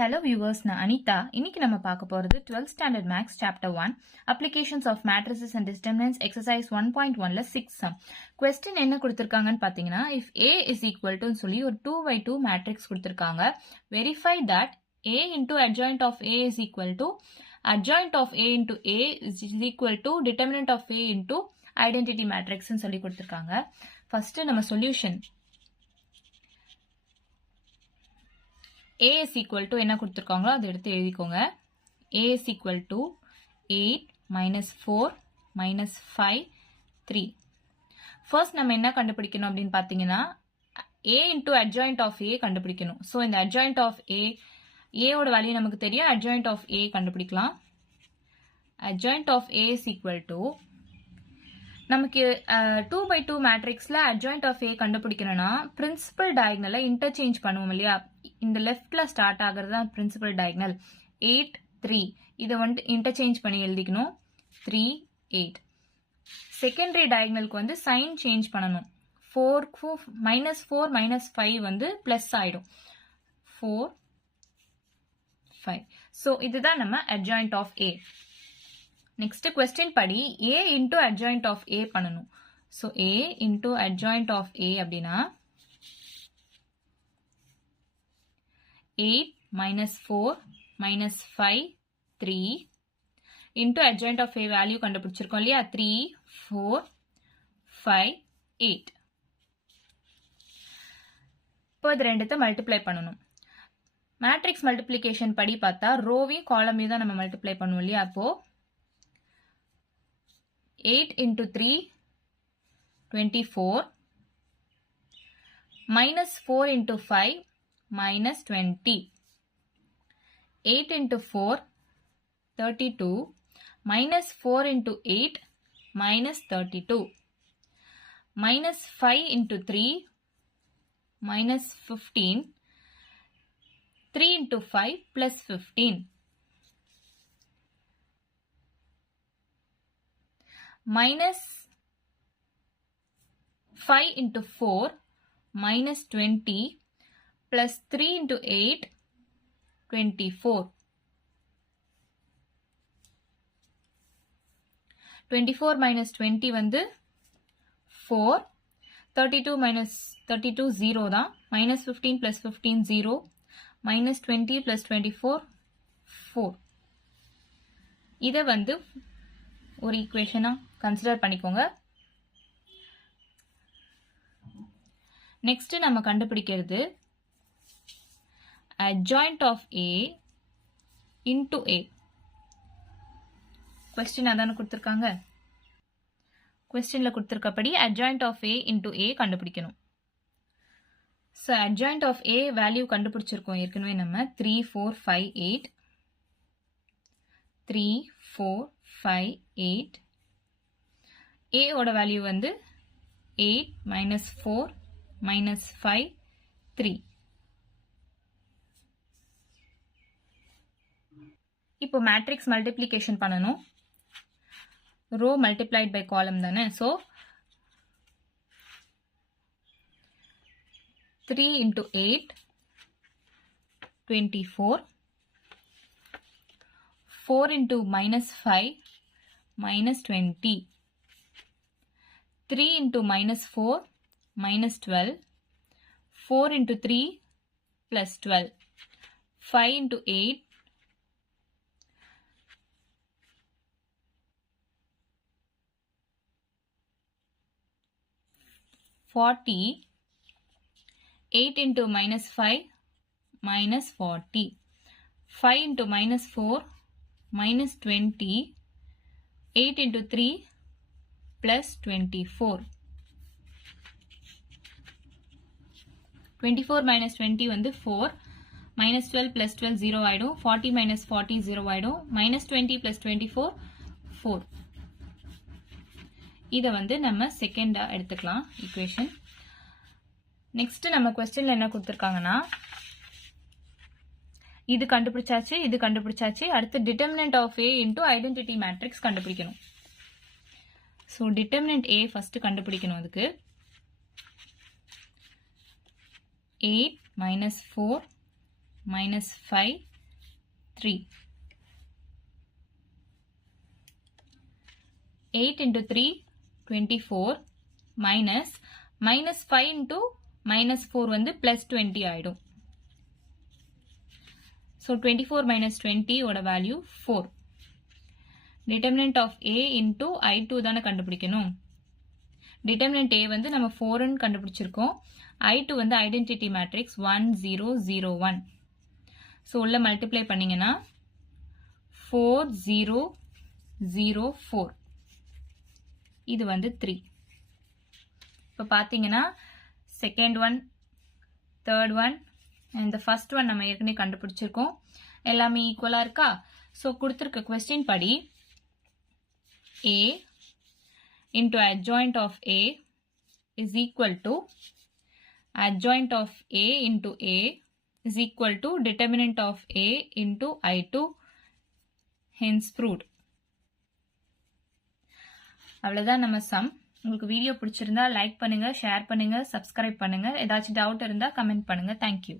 Hello viewers, நான் அனிதா. இன்னைக்கு நம்ம பார்க்க போறது 12th standard maths chapter 1 applications of matrices and determinants exercise 1.1ல 6 sum. question என்ன கொடுத்திருக்காங்கன்னு பாத்தீங்கன்னா, if A is equal to சொல்லி ஒரு 2x2 matrix கொடுத்திருக்காங்க. verify that A into adjoint of A is equal to adjoint of A into A is equal to determinant of A into identity matrix ன்னு சொல்லி கொடுத்திருக்காங்க. first நம்ம solution A is equal to என்ன கொடுத்திருக்காங்களோ அதை எடுத்து எழுதிக்கோங்க. A is equal to 8 minus 4 minus 5 3. First நம்ம என்ன கண்டுபிடிக்கணும் அப்படின்னு பார்த்தீங்கன்னா A into adjoint of A கண்டுபிடிக்கணும். ஸோ இந்த adjoint of A ஓட வேல்யூ நமக்கு தெரியும். adjoint of A கண்டுபிடிக்கலாம். adjoint of A is equal to நமக்கு 2x2 மேட்ரிக்ஸ்ல adjoint of A கண்டுபிடிக்கணும்னா பிரின்சிபல் டயகனலை இன்டர்சேஞ்ச் பண்ணுவோம் இல்லையா? இந்த லெஃப்ட்ல ஸ்டார்ட் ஆகிறது தான் பிரின்சிபல் டயகனல் 8 3. இதை வந்து இன்டர்சேஞ்ச் பண்ணி எழுதிக்கணும் 3 8. செகண்டரி டயகனலுக்கு வந்து சைன் சேஞ்ச் பண்ணணும். 4 minus 5 வந்து பிளஸ் ஆயிடும் 4 5. ஸோ இதுதான் நம்ம adjoint of A. Next question படி A into adjoint of A பண்ணணும். So A into adjoint of A அப்படின்னா 8 minus 4 minus 5 3 into adjoint of A value கண்டுபிடிச்சிருக்கோம் இல்லையா? 3 4 5 8. இப்போ இது ரெண்டுத்தை மல்டிப்ளை பண்ணணும். மேட்ரிக்ஸ் மல்டிப்ளிகேஷன் படி பார்த்தா ரோவையும் காலமையும் தான் நம்ம மல்டிப்ளை பண்ணுவோம் இல்லையா? அப்போ 8 into 3 24 minus 4 into 5 minus 20. 8 into 4 32 minus 4 into 8 minus 32 minus 5 into 3 minus 15 3 into 5 plus 15 minus 5 into 4 minus 20 plus 3 into 8 24. 24 minus 20 வந்து 4. 32 minus 32 0 தான். minus 15 plus 15 0. minus 20 plus 24 4. இதை வந்து ஒரு ஈக்குவேஷனா கன்சிடர் பண்ணிக்கோங்க. நெக்ஸ்ட் நம்ம கண்டுபிடிக்கிறது adjoint of A into A. Question அதான கொடுத்திருக்காங்க. கொஸ்டின்ல கொடுத்திருக்கப்படி adjoint of A into A கண்டுபிடிக்கணும். So adjoint of A value கண்டுபிடிச்சிருக்கோம் ஏற்கனவே நம்ம 3 4 5 8 3 4 5 8. A ஓட வேல்யூ வந்து 8 minus 4 minus 5 3. இப்போ மேட்ரிக்ஸ் மல்டிப்ளிகேஷன் பண்ணணும். ரோ மல்டிப்ளைட் பை காலம் தானே. So 3 into 8 24 4 into minus 5 minus 20 3 into minus 4 minus 12 4 into 3 plus 12 5 into 8 40 8 into minus 5 minus 40 5 into minus 4 minus 20 8 into 3 plus 24. 24 minus 20 வந்து 4 minus 12 plus 12 0 ஆயிடும். 40 minus 40 0 ஆயிடும். minus 20 plus 24 4. இதை வந்து நம்ம செகண்டா எடுத்துக்கலாம் ஈக்குவேஷன். நெக்ஸ்ட் நம்ம கொஸ்டின்ல என்ன கொடுத்திருக்காங்கன்னா இது கண்டுபிடிச்சாச்சு இது கண்டுபிடிச்சாச்சு. அடுத்து determinant of A into identity matrix கண்டுபிடிக்கணும். ஸோ டிட்டர்மினன்ட் A ஃபர்ஸ்ட் கண்டுபிடிக்கணும். அதுக்கு 8 minus 4 minus 5, 3. 8 into 3, 24 minus 5 into minus 4 வந்து plus 20 ஆயிடும். So 24 minus 20 ஓட value 4. Determinant of A into I2 தானே கண்டுபிடிக்கணும். Determinant A வந்து நம்ம 4 ன்னு கண்டுபிடிச்சிருக்கோம். I2 வந்து identity matrix 1 0 0 1. So உள்ள multiply பண்ணீங்கன்னா 4 0 0 4. இது வந்து 3. இப்போ பார்த்தீங்கன்னா second one, third one and the first one நம்ம ஏற்கனவே கண்டுபிடிச்சிருக்கோம். எல்லாமே ஈக்குவலாக இருக்கா? ஸோ கொடுத்துருக்க கொஸ்டின் படி A into adjoint of A is equal to adjoint of A into A is equal to determinant of A into I2, hence proved. அவ்வளோதான் நம்ம சம். உங்களுக்கு வீடியோ பிடிச்சிருந்தா லைக் பண்ணுங்க, ஷேர் பண்ணுங்க, சப்ஸ்கிரைப் பண்ணுங்க. ஏதாச்சும் டவுட் இருந்தால் கமெண்ட் பண்ணுங்க. தேங்க்யூ.